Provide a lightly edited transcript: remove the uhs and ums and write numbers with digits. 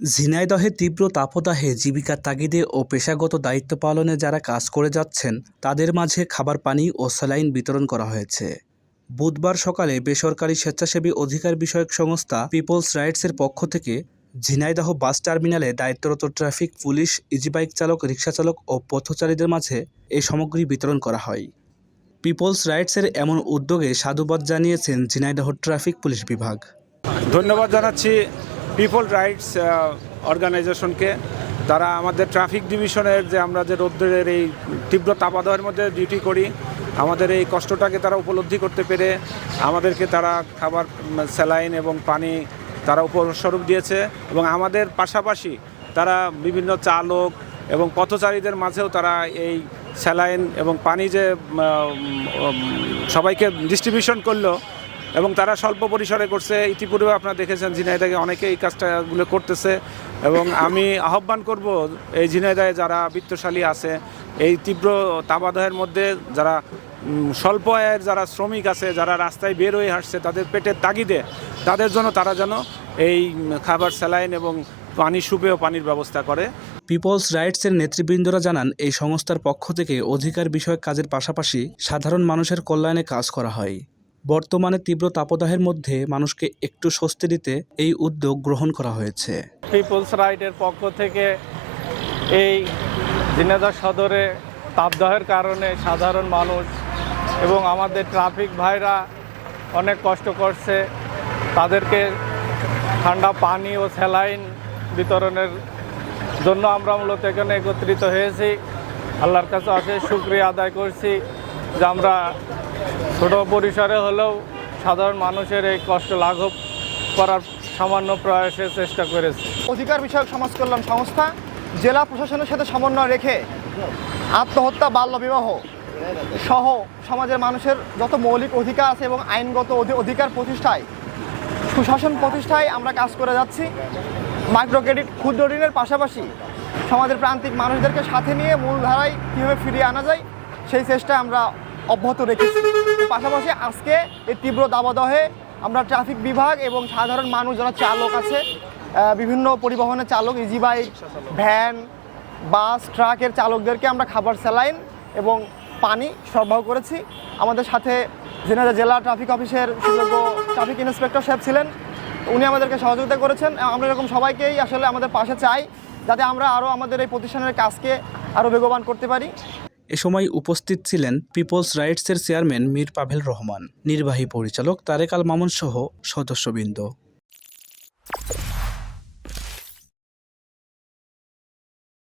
ঝিনাইদহে তীব্র তাপদাহে জীবিকার তাগিদে ও পেশাগত দায়িত্ব পালনে যারা কাজ করে যাচ্ছেন তাদের মাঝে খাবার পানি ও স্যালাইন বিতরণ করা হয়েছে। বুধবার সকালে বেসরকারি স্বেচ্ছাসেবী অধিকার বিষয়ক সংস্থা পিপলস রাইটসের পক্ষ থেকে ঝিনাইদহ বাস টার্মিনালে দায়িত্বরত ট্রাফিক পুলিশ, ইজিবাইক চালক, রিকশাচালক ও পথচারীদের মাঝে এই সামগ্রী বিতরণ করা হয়। পিপলস রাইটসের এমন উদ্যোগে সাধুবাদ জানিয়েছেন ঝিনাইদহ ট্রাফিক পুলিশ বিভাগ। ধন্যবাদ জানাচ্ছি পিপল রাইটস অর্গানাইজেশনকে। তারা আমাদের ট্রাফিক ডিভিশনের যে আমরা যে রোদ্রের এই তীব্র তাপদাহের মধ্যে ডিউটি করি, আমাদের এই কষ্টটাকে তারা উপলব্ধি করতে পেরে আমাদেরকে তারা খাবার, স্যালাইন এবং পানি তারা উপস্বরূপ দিয়েছে। এবং আমাদের পাশাপাশি তারা বিভিন্ন চালক এবং পথচারীদের মাঝেও তারা এই স্যালাইন এবং পানি যে সবাইকে ডিস্ট্রিবিউশন করলো এবং তারা স্বল্প পরিসরে করছে। ইতিপূর্বে আপনারা দেখেছেন ঝিনাইদহে অনেকে এই কাজটাগুলো করতেছে এবং আমি আহ্বান করব এই ঝিনাইদহে যারা বিত্তশালী আছে, এই তীব্র তাপদাহের মধ্যে যারা স্বল্প আয়ের যারা শ্রমিক আছে, যারা রাস্তায় বের হয়ে আসছে তাদের পেটের তাগিদে তাদের জন্য তারা যেন এই খাবার, স্যালাইন এবং পানি, সুপেয় পানির ব্যবস্থা করে। পিপলস রাইটসের নেতৃবৃন্দরা জানান, এই সংস্থার পক্ষ থেকে অধিকার বিষয়ক কাজের পাশাপাশি সাধারণ মানুষের কল্যাণে কাজ করা হয়। বর্তমানে তীব্র তাপদাহের মধ্যে মানুষকে একটু স্বস্তি দিতে এই উদ্যোগ গ্রহণ করা হয়েছে। পিপলস রাইটের পক্ষ থেকে এই ঝিনাইদহ সদরে তাপদাহের কারণে সাধারণ মানুষ এবং আমাদের ট্রাফিক ভাইরা অনেক কষ্ট করছে, তাদেরকে ঠান্ডা পানি ও স্যালাইন বিতরণের জন্য আমরা মূলত এখানে একত্রিত হয়েছি। আল্লাহর কাছে অশেষ শুকরিয়া আদায় করছি যে আমরা ছোট পরিসরে হলেও সাধারণ মানুষের এই কষ্ট লাঘব করার সামান্য প্রয়াসের চেষ্টা করেছি। অধিকার বিষয়ক সমাজ কল্যাণ সংস্থা জেলা প্রশাসনের সাথে সমন্বয় রেখে আত্মহত্যা, বাল্যবিবাহ সহ সমাজের মানুষের যত মৌলিক অধিকার আছে এবং আইনগত অধিকার প্রতিষ্ঠায়, সুশাসন প্রতিষ্ঠায় আমরা কাজ করে যাচ্ছি। মাইক্রো ক্রেডিট, ক্ষুদ্র ঋণের পাশাপাশি সমাজের প্রান্তিক মানুষদেরকে সাথে নিয়ে মূলধারায় কীভাবে ফিরিয়ে আনা যায় সেই চেষ্টায় আমরা অব্যাহত রেখেছি। পাশাপাশি আজকে এই তীব্র দাবদাহে আমরা ট্রাফিক বিভাগ এবং সাধারণ মানুষ যারা চালক আছে, বিভিন্ন পরিবহনের চালক, ইজি বাইক, ভ্যান, বাস, ট্রাকের চালকদেরকে আমরা খাবার, স্যালাইন এবং পানি সরবরাহ করেছি। আমাদের সাথে ঝিনাইদহ জেলা ট্রাফিক অফিসের সুযোগ্য ট্রাফিক ইন্সপেক্টর সাহেব ছিলেন, উনি আমাদেরকে সহযোগিতা করেছেন। আমরা এরকম সবাইকেই আসলে আমাদের পাশে চাই, যাতে আমরা আরও আমাদের এই প্রতিষ্ঠানের কাজকে আরও বেগবান করতে পারি। এ সময় উপস্থিত ছিলেন পিপলস রাইটসের চেয়ারম্যান মীর পাভেল রহমান, নির্বাহী পরিচালক তারেক আল মামুন সহ সদস্যবৃন্দ।